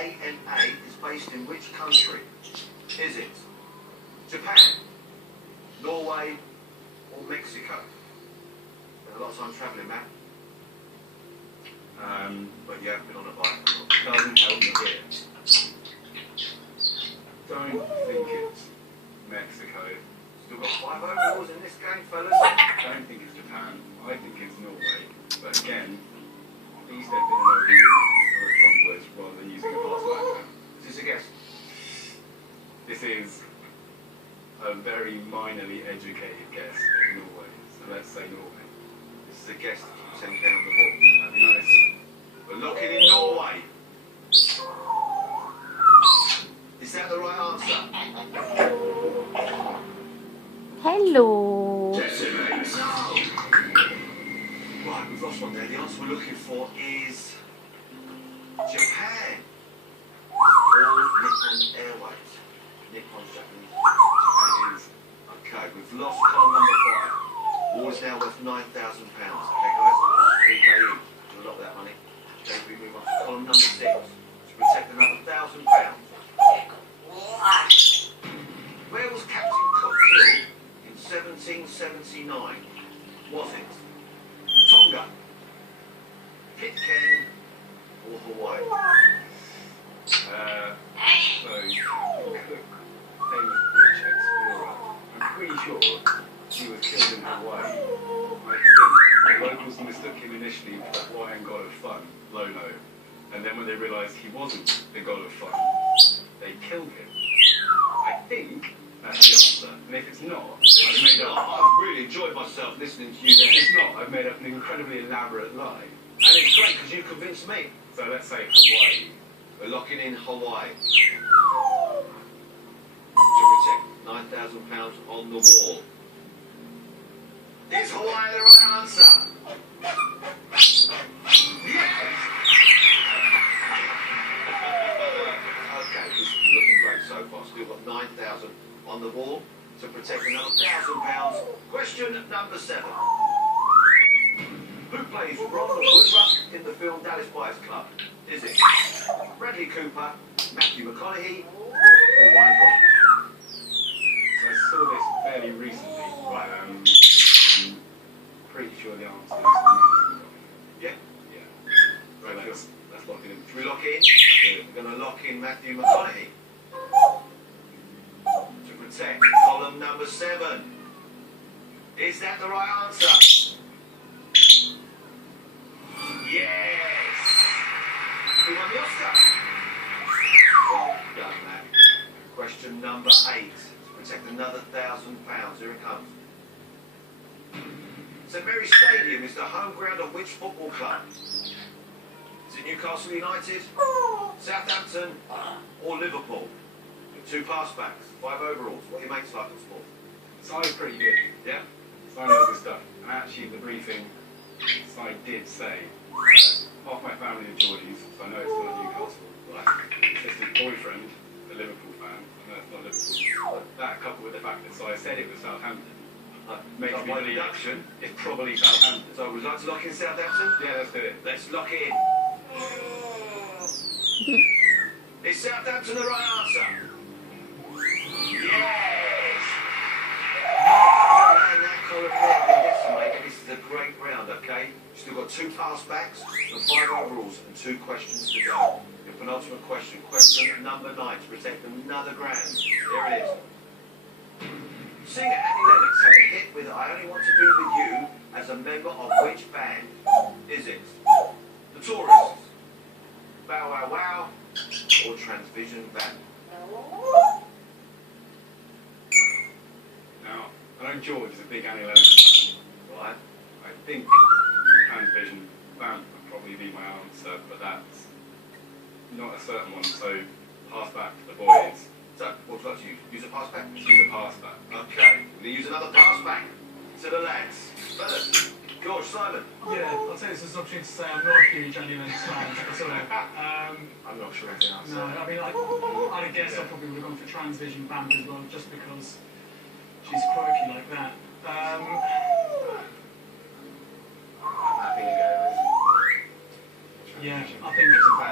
ANA is based in which country? Is it Japan, Norway, or Mexico? Spent a lot of time travelling, Matt. But you have been on a bike. Doesn't help me here. Don't think it's Mexico. Still got 5 overalls in this game, fellas. Don't think it's Japan. I think it's Norway. But again, he stepped in and over for a strong voice rather than using a fast background. Is this a guess? This is a very minorly educated guess of Norway. So let's say Norway. This is a guess to £10 the ball. That'd be nice. We're locking in Norway. Is that the right answer? Hello. Decimate. Right, we've lost one there. The answer we're looking for is Japan. Or Nippon Airways. Nippon's Japanese. Japan is. Okay, we've lost column number 5. War is now worth £9,000. Okay, guys? PKE. We'll lock that money. Okay, we move on to column number 6 to protect another £1,000. Where was Captain Cook killed in 1779? Was it Tonga, Pitcairn, or Hawaii? So, Cook, famous British explorer. I'm pretty sure he was killed in Hawaii. I think the locals mistook him initially for the Hawaiian god of fun, Lono. And then when they realised he wasn't the god of fun, they killed him. I think that's the answer. And if it's not, I've made up. I've really enjoyed myself listening to you If there. it's not, I've made up an incredibly elaborate lie. And it's great because you convinced me. So let's say Hawaii. We're locking in Hawaii to protect £9,000 on the wall. Is Hawaii the right answer? Yes! Okay, this is looking great so far. Still got 9,000 on the wall to protect another £1,000. Question number 7. Who plays Ron Woodruff in the film Dallas Buyers Club? Is it Bradley Cooper, Matthew McConaughey, or Ryan Gosling? So I saw this fairly recently. Right, I'm pretty sure the answer is Matthew. Yeah? Yeah. Right, Let's lock it in. Should we lock in? We're going to lock in Matthew McConaughey to protect column number 7. Is that the right answer? Yes! He won the Oscar. Well done, Matt. Question number 8 to protect another £1,000. Here it comes. St Mary's Stadium is the home ground of which football club? Is it Newcastle United, Southampton, or Liverpool? 2 pass backs, 5 overalls. What do you make like at sport? Si's pretty good. Yeah? Si knows his stuff. And actually, in the briefing, Si did say half my family are Geordies, so I know it's not Newcastle. But it's just his boyfriend, a Liverpool fan. I know it's not Liverpool. But that coupled with the fact that Si said it was Southampton makes me believe it's probably Southampton. So would you like to lock in Southampton? Yeah, let's do it. Let's lock it in. Is Southampton the right answer? Yes! And that column there been decimated. This is a great round, okay? Still got 2 pass backs and 5 overalls and 2 questions to go. Your penultimate question, question number 9 to protect another grand. Here it is. Singer Annie Lennox had a hit with I Only Want to Be With You as a member of which band? Is it The Tourists, Bow Wow Wow, or Transvision Band? Now, I know George is a big Annie Lennox fan. Right? I think Transvision Band would probably be my answer, but that's not a certain one, so pass back to the boys. So, what would you like to use? Use a pass back? Let's use a pass back. Okay, we're going to use another pass back to the lads. Fellas, George, Simon. Yeah, I'll take this as an opportunity to say I'm not a huge Annie Lennox fan at all. I'm not sure anything else. No, I mean, I'd guess I probably would have gone for Transvision Band as well, just because she's quirky like that. I'm happy to go with Yeah, I think it's a band.